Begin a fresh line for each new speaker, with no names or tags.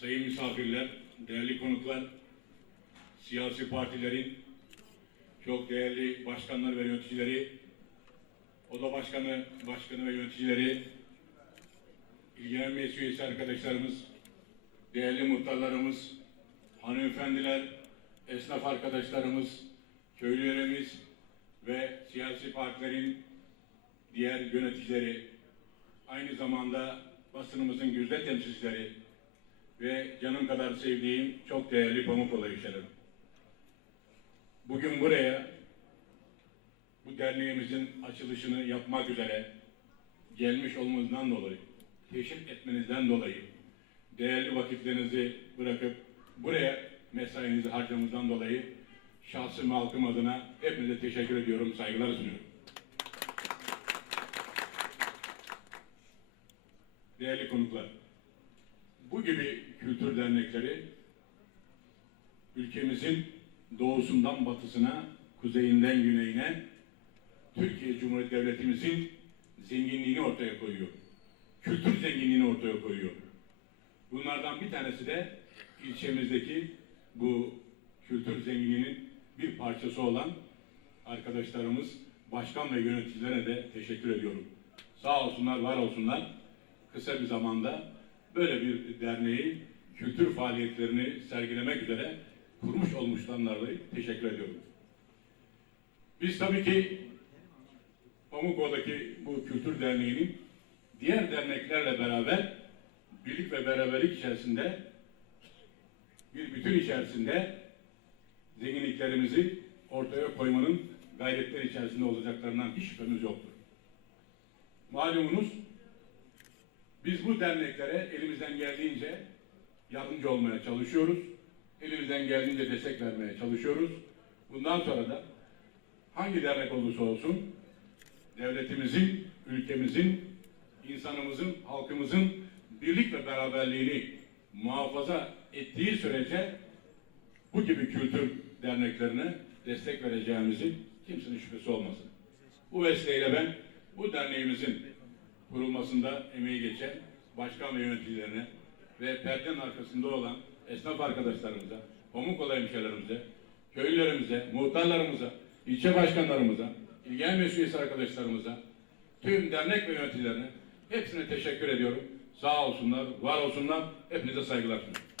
sayın misafirler, değerli konuklar, siyasi partilerin çok değerli başkanlar ve yöneticileri, oda başkanı, başkanı ve yöneticileri, ilgilenen meclis üyesi arkadaşlarımız, değerli muhtarlarımız, hanımefendiler, esnaf arkadaşlarımız, köylülerimiz ve siyasi partilerin diğer yöneticileri, aynı zamanda basınımızın güzde temsilcileri, ve canım kadar sevdiğim çok değerli Pamukkale hemşehrilerim. Bugün buraya bu derneğimizin açılışını yapmak üzere gelmiş olmanızdan dolayı, teşvik etmenizden dolayı, değerli vakitlerinizi bırakıp buraya mesainizi harcamanızdan dolayı şahsım halkım adına hepinize teşekkür ediyorum, saygılar sunuyorum. Değerli konuklar, bu gibi kültür dernekleri ülkemizin doğusundan batısına, kuzeyinden güneyine Türkiye Cumhuriyeti Devletimizin zenginliğini ortaya koyuyor. Kültür zenginliğini ortaya koyuyor. Bunlardan bir tanesi de ilçemizdeki bu kültür zenginliğinin bir parçası olan arkadaşlarımız, başkan ve yöneticilerine de teşekkür ediyorum. Sağ olsunlar, var olsunlar. Kısa bir zamanda böyle bir derneği kültür faaliyetlerini sergilemek üzere kurmuş olmuşlarına teşekkür ediyorum. Biz tabii ki Pamukova'daki bu kültür derneğinin diğer derneklerle beraber birlik ve beraberlik içerisinde bir bütün içerisinde zenginliklerimizi ortaya koymanın gayretleri içerisinde olacaklarından hiç şüphemiz yoktur. Malumunuz biz bu derneklere elimizden geldiğince yardımcı olmaya çalışıyoruz. Elimizden geldiğince destek vermeye çalışıyoruz. Bundan sonra da hangi dernek olursa olsun devletimizin, ülkemizin, insanımızın, halkımızın birlik ve beraberliğini muhafaza ettiği sürece bu gibi kültür derneklerine destek vereceğimizi kimsenin şüphesi olmasın. Bu vesileyle ben bu derneğimizin kurulmasında emeği geçen başkan ve yöneticilerine ve perdenin arkasında olan esnaf arkadaşlarımıza, Pamukkale hemşehrilerimize, köylülerimize, muhtarlarımıza, ilçe başkanlarımıza, ilgilen mesuliyesi arkadaşlarımıza, tüm dernek ve yöneticilerine hepsine teşekkür ediyorum. Sağ olsunlar, var olsunlar. Hepinize saygılar sunuyorum.